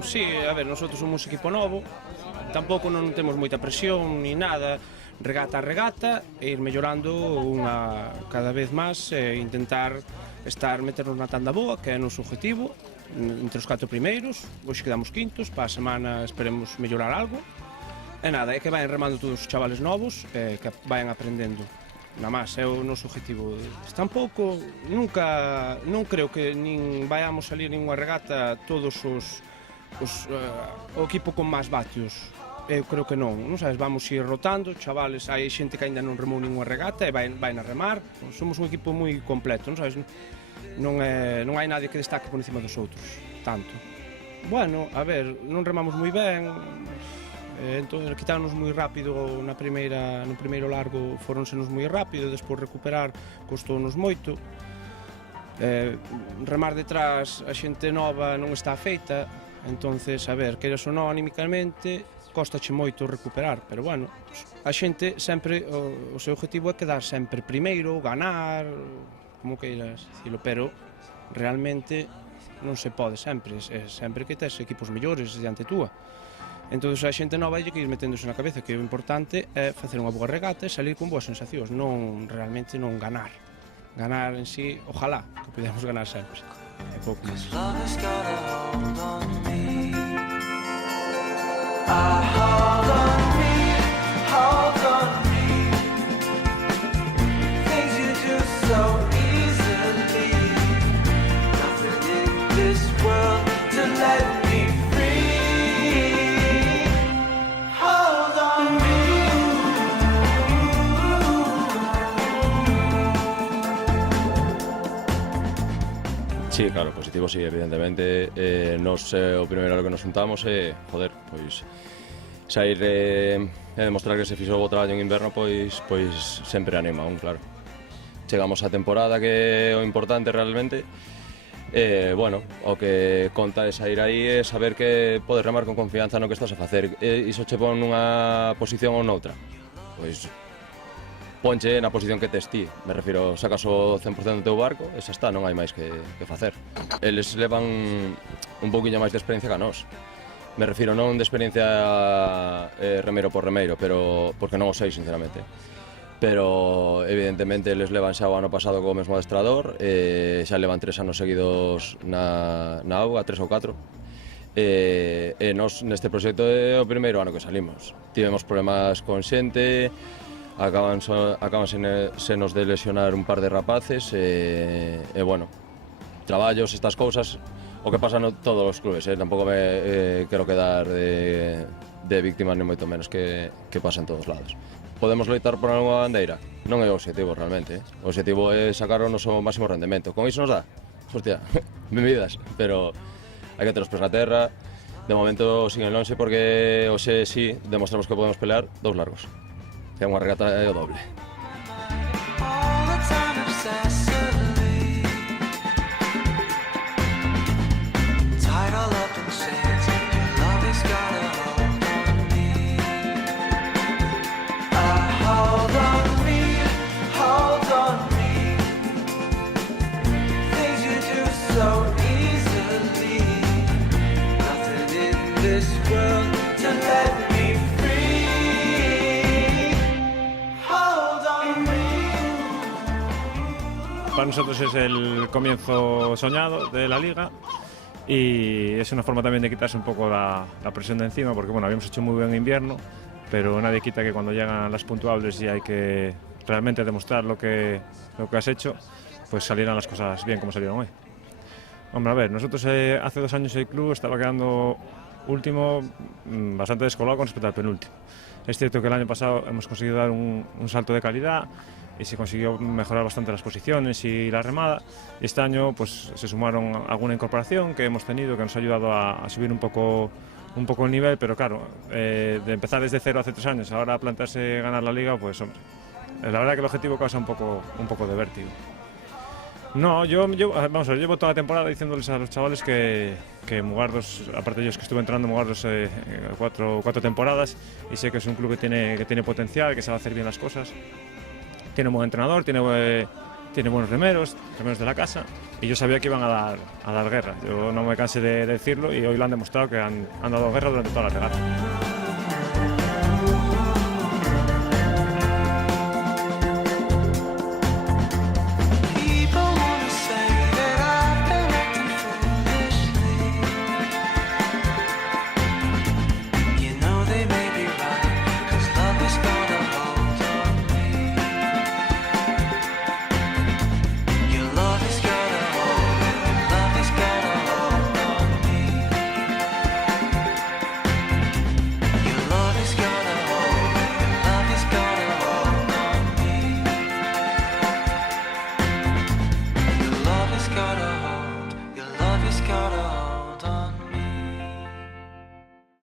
Bueno, sí, a ver, nosotros somos un equipo novo, tampouco non temos moita presión ni nada, regata a regata, e ir mellorando cada vez máis e intentar meternos na tanda boa, que é o noso objetivo, entre os 4 primeiros. Hoxe quedamos quintos, para a semana esperemos mellorar algo. E nada, é que vayan remando todos os chavales novos, que vayan aprendendo. Nada máis, é o noso objetivo. Tampouco, non creo que nin vayamos salir ninguna regata todos o equipo con máis vatios. Eu creo que non sabes, vamos ir rotando, chavales, hai xente que aínda non remou ninguna regata e vai a remar. Somos un equipo moi completo, non sabes? Non hai nadie que destaque por encima dos outros, tanto. Bueno, a ver, non remamos moi ben, entón quitáronos moi rápido no primeiro largo, foronsenos moi rápido, despois recuperar costounos moito. Remar detrás a xente nova non está feita, entonces, a ver, queres ou non anímicamente, costache moito recuperar, pero bueno, a xente sempre, o seu objetivo é quedar sempre primeiro, ganar, como queiras dicilo, pero realmente non se pode sempre, sempre que tes equipos mellores diante túa. Entón a xente nova hai que ir meténdose na cabeza que o importante é facer unha boa regata e salir con boas sensacións, realmente non ganar. Ganar en sí, ojalá que podamos ganar sempre, é pouco máis. Hold on me, things you do so easily, nothing in this world to let me free, hold on me. Sí, claro, positivo sí, evidentemente. Nos o primeiro que nos juntamos é, pois sair e demostrar que se fixo o bo traballo en inverno, pois sempre anima un, claro. Chegamos á temporada, que é o importante realmente. Bueno, o que conta é sair aí e saber que podes remar con confianza no que estás a facer. Iso che pon nunha posición ou noutra. Pois ponche na posición que tes ti, me refiro, sacas o 100% do teu barco e xa está, non hai máis que facer. Eles levan un pouquiño máis de experiencia que a nós. Me refiro non de experiencia remeiro por remeiro, pero porque non o sei, sinceramente. Pero evidentemente eles levan xa o ano pasado co mesmo adestrador, xa levan 3 anos seguidos na auga, 3 ou 4. E nós neste proxecto é o primeiro ano que salimos. Tivemos problemas con xente, acabanse nos de lesionar un par de rapaces e bueno, traballos, estas cousas, o que pasa en todos os clubes, tampouco me quero quedar de víctimas ni moito menos que pasa en todos lados. Podemos loitar por unha bandeira? Non é o objetivo realmente, o objetivo é sacar o noso máximo rendemento. Con iso nos dá? Hostia, benvidas, pero hai que ter os pés na terra. De momento siguen lonxe porque hoxe sí demostramos que podemos pelear 2 largos, que é unha regata e o doble. Para nosotros es el comienzo soñado de la liga y es una forma también de quitarse un poco la presión de encima, porque bueno, habíamos hecho muy buen invierno, pero nadie quita que cuando llegan las puntuables y hay que realmente demostrar lo que has hecho, pues salieran las cosas bien como salieron hoy. Hombre, a ver, nosotros hace 2 años el club estaba quedando último, bastante descolgado con respecto al penúltimo. Es cierto que el año pasado hemos conseguido dar un salto de calidad y se consiguió mejorar bastante las posiciones y la remada. Y este año pues se sumaron alguna incorporación que hemos tenido que nos ha ayudado a subir un poco el nivel, pero claro, de empezar desde cero hace 3 años, ahora plantearse ganar la liga, pues hombre, la verdad que el objetivo causa un poco de vértigo. No, vamos a ver, llevo toda la temporada diciéndoles a los chavales que Mugardos, aparte de ellos que estuve entrenando Mugardos 4 temporadas, y sé que es un club que tiene potencial, que sabe hacer bien las cosas. Tiene un buen entrenador, tiene tiene buenos remeros de la casa, y yo sabía que iban a dar guerra. Yo no me cansé de decirlo y hoy lo han demostrado que han dado guerra durante toda la regata. Your love has got a